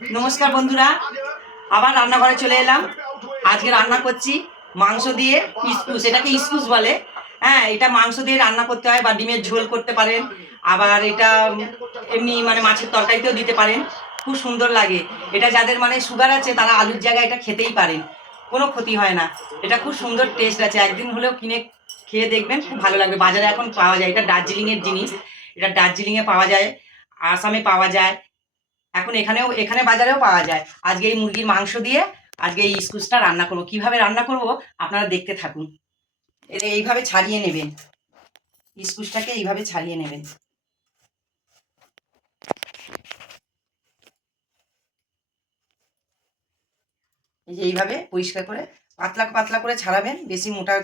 নমস্কার বন্ধুরা, আবার রান্নাঘরে চলে এলাম। আজকে রান্না করছি মাংস দিয়ে ইস্কুস। এটাকে ইস্কুস বলে। হ্যাঁ, এটা মাংস দিয়ে রান্না করতে হয়, বা ডিমের ঝোল করতে পারেন, আবার এটা এমনি মানে মাছের তরকারিতেও দিতে পারেন। খুব সুন্দর লাগে। এটা যাদের মানে সুগার আছে তারা আলুর জায়গায় এটা খেতেই পারেন, কোনো ক্ষতি হয় না। এটা খুব সুন্দর টেস্ট আছে, একদিন হলেও কিনে খেয়ে দেখবেন, খুব ভালো লাগবে। বাজারে এখন পাওয়া যায়, এটা দার্জিলিংয়ের জিনিস। এটা দার্জিলিংয়ে পাওয়া যায়, আসামে পাওয়া যায়, এখন এখানে বাজারেও পাওয়া যায়। আজকে এই মুরগির মাংস দিয়ে আজকে এই ইস্কুসটা রান্না করবো। কিভাবে রান্না করব আপনারা দেখতে থাকুন। এইভাবে ছাড়িয়ে নেবেন, ইস্কুসটাকে এইভাবে ছাড়িয়ে নেবেন। এই যে এইভাবে পরিষ্কার করে পাতলা পাতলা করে ছাড়াবেন, বেশি মোটা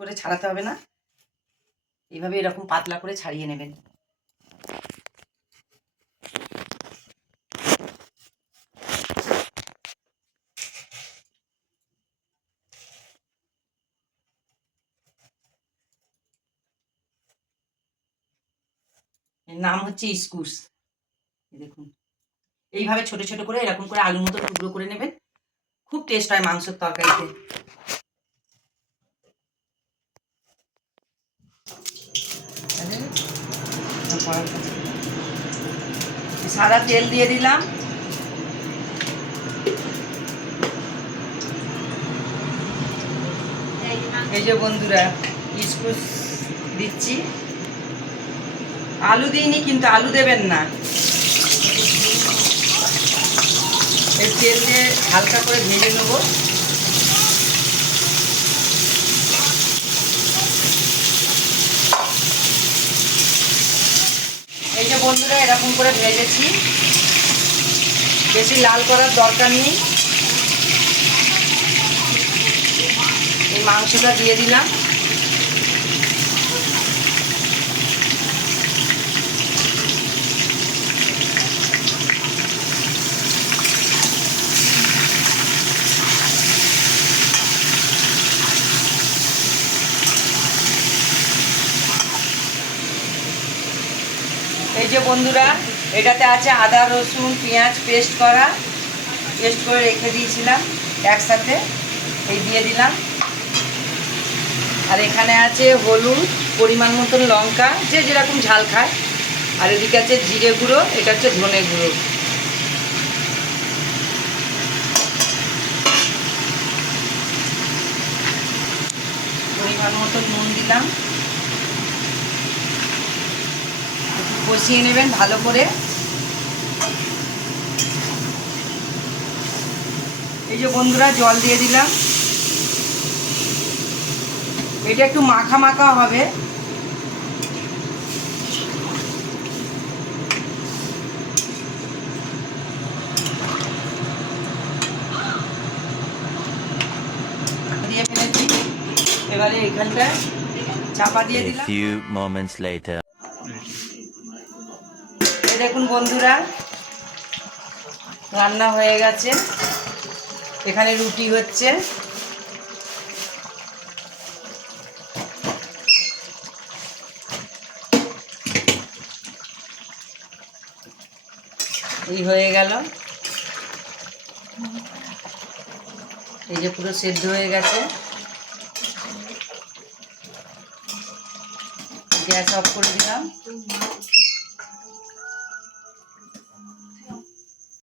করে ছাড়াতে হবে না। এইভাবে এরকম পাতলা করে ছাড়িয়ে নেবেন। এর নাম হচ্ছে ইস্কুস। দেখুন, এইভাবে ছোট ছোট করে এরকম করে আলুর মতো টুকরো করে নেবেন। খুব টেস্ট হয় মাংসের তরকারিতে। সাদা তেল দিয়ে দিলাম। এই যে বন্ধুরা, ইস্কুস দিচ্ছি। আলু দিইনি, কিন্তু আলু দেবেন না। এই তেল দিয়ে হালকা করে ভেজে নেব। এই যে বন্ধুরা, এরকম করে ভেজেছি, বেশি লাল করার দরকার নেই। এই মাংসটা দিয়ে দিলাম। এই যে বন্ধুরা, এটাতে আছে আদা রসুন পেঁয়াজ পেস্ট করে রেখে দিয়েছিলাম একসাথে, এই দিয়ে দিলাম। আর এখানে আছে হলুদ, পরিমাণ মতন লঙ্কা, যে যেরকম ঝাল খায়। আর এদিকে আছে জিরে গুঁড়ো, এটা হচ্ছে ধনে গুঁড়ো। পরিমাণ মতন নুন দিলাম। কষিয়ে নেবেন ভালো করে। এই যে বন্ধুরা, জল দিয়ে দিলাম। এটা একটু মাখা মাখা হবে। দিয়ে ফেলেছি, এবারে এখানটা চাপা দিয়ে দিলাম। এই দেখুন বন্ধুরা, রান্না হয়ে গেছে। এখানে রুটি হচ্ছে। এই হয়ে গেল। এই যে পুরো সেদ্ধ হয়ে গেছে। গ্যাস অফ করে দিলাম।